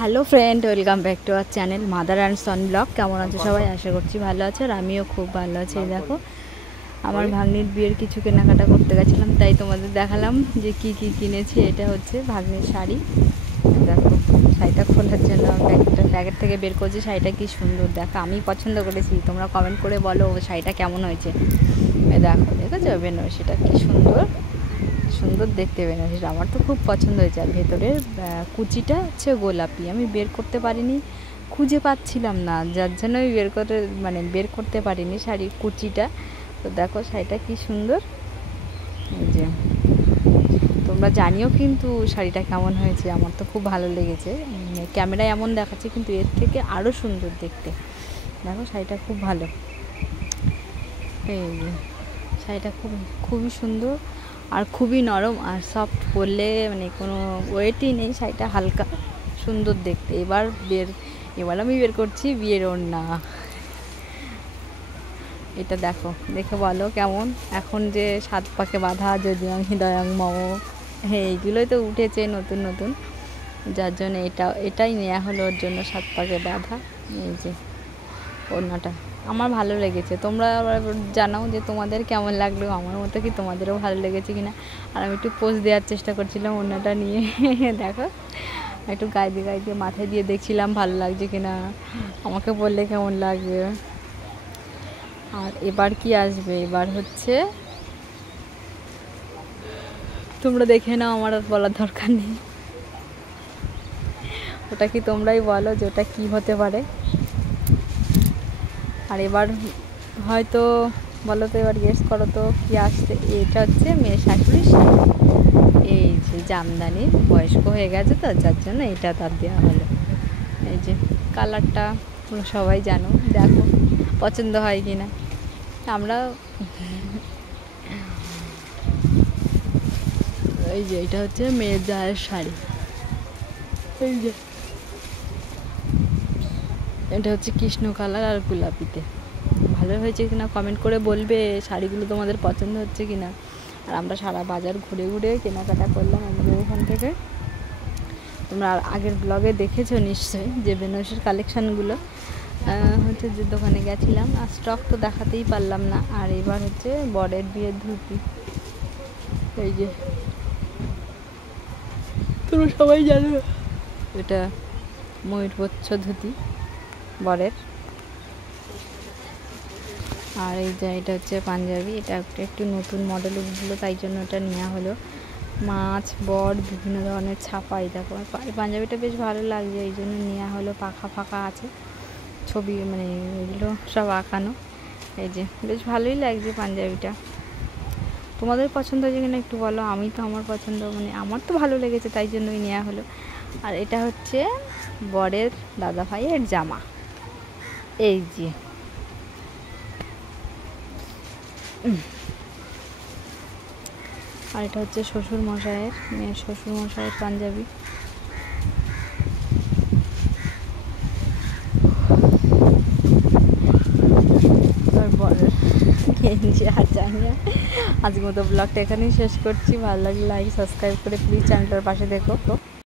Hello friend, welcome back to our channel mother and Son blog. কেমন আছো সবাই? আশা করছি ভালো আছে, আর আমিও খুব ভালো আছি। দেখো, আমার ভাগ্নির বিয়ের কিছু কেনাকাটা করতে গেছিলাম, তাই তোমাদের দেখালাম যে কি কি কিনেছি। এটা হচ্ছে ভাগ্নির শাড়ি। দেখো, শাড়িটা খোলার জন্য প্যাকেট থেকে বের করছি। শাড়িটা কি সুন্দর, দেখো আমি পছন্দ করেছি। তোমরা কমেন্ট করে বলো শাড়িটা কেমন হয়েছে। দেখো, দেখেছো বেনারসিটা কি সুন্দর সুন্দর দেখতে বেনারসিটা, আমার তো খুব পছন্দ হয়েছে। আর ভেতরের কুচিটা হচ্ছে গোলাপি, আমি বের করতে পারিনি, খুঁজে পাচ্ছিলাম না, যার জন্য আমি বের করতে পারিনি শাড়ির কুচিটা। তো দেখো শাড়িটা কি সুন্দর। এই যে, তোমরা জানিও কিন্তু শাড়িটা কেমন হয়েছে। আমার তো খুব ভালো লেগেছে। ক্যামেরায় এমন দেখাচ্ছে, কিন্তু এর থেকে আরও সুন্দর দেখতে। দেখো শাড়িটা খুব ভালো। এই যে, শাড়িটা খুবই সুন্দর আর খুবই নরম আর সফট, পরলে কোনো ওয়েটই নেই। শাড়িটা হালকা সুন্দর দেখতে। এবার আমি বের করছি বিয়ের ওড়না। এটা দেখো, দেখে বলো কেমন। এখন যে 7 পাকে বাঁধা, যদিও হৃদয়ং মম, এইগুলোই তো উঠেছে নতুন নতুন, যার জন্য এটাই নেওয়া হলো ওর জন্য, 7 পাকে বাঁধা। এই যে ওড়নাটা আমার ভালো লেগেছে। তোমরা আবার জানাও যে তোমাদের কেমন লাগলো, আমার মতো কি তোমাদেরও ভালো লেগেছে কিনা। আর আমি একটু পোজ দেওয়ার চেষ্টা করছিলাম ওড়নাটা নিয়ে। দেখো, একটু গায়ে দিয়ে মাথায় দিয়ে দেখছিলাম ভালো লাগছে কিনা, আমাকে বললে কেমন লাগবে। আর এবার কি আসবে, এবার হচ্ছে তোমরা দেখে নাও, আমার আর বলার দরকার নেই। ওটা কি তোমরাই বলো যে ওটা কী হতে পারে। আর এবার হয়তো বলো তো, এবার গেস করো তো কী আসছে। এটা হচ্ছে মেয়ে শাশুড়ির শাড়ি। এই যে জামদানি, বয়স্ক হয়ে গেছে তো, যার জন্য এটা তার দেওয়া হলো। এই যে কালারটা তোমরা সবাই জানো, দেখো পছন্দ হয় কি না। আমরা এই যে এটা হচ্ছে মেয়ের জায়ের শাড়ি। এই যে এটা হচ্ছে কৃষ্ণ কালার আর গোলাপিতে। ভালো হয়েছে কিনা কমেন্ট করে বলবে, শাড়িগুলো তোমাদের পছন্দ হচ্ছে কিনা। আর আমরা সারা বাজার ঘুরে ঘুরে কেনাকাটা করলাম আমাদের এখান থেকে। তোমরা আগের ব্লগে দেখেছো নিশ্চয়ই যে বেনারসির কালেকশানগুলো হচ্ছে, যে দোকানে গেছিলাম। আর স্টক তো দেখাতেই পারলাম না। আর এবার হচ্ছে বরের বিয়ের ধুতি। এই যে তোমরা সবাই জানো, এটা ময়ূরপচ্ছ ধুতি বরের। আর এই যে এটা হচ্ছে পাঞ্জাবি, এটা একটু নতুন মডেল উঠলো, তাই জন্য এটা নেওয়া হলো। মাছ বর বিভিন্ন ধরনের ছাপা। এই দেখো, এই পাঞ্জাবিটা বেশ ভালো লাগছে, এই জন্য নেওয়া হলো। পাখা ফাঁকা আছে, ছবি এগুলো সব আঁকানো। এই যে বেশ ভালোই লাগছে পাঞ্জাবিটা। তোমাদের পছন্দ হয়েছে কিনা একটু বলো। আমি তো আমার পছন্দ, আমার তো ভালো লেগেছে, তাই জন্যই নেওয়া হলো। আর এটা হচ্ছে বরের দাদা ভাইয়ের জামা। এই যে আর এটা হচ্ছে শ্বশুর মশাইয়ের, মেয়ের শ্বশুর মশাইয়ের পাঞ্জাবি। বরের গেঞ্জি। আর জানি না, আজকের মতো ব্লগটা এখানেই শেষ করছি। ভালো লাগলে লাইক সাবস্ক্রাইব করে প্লিজ চ্যানেলটার পাশে দেখো।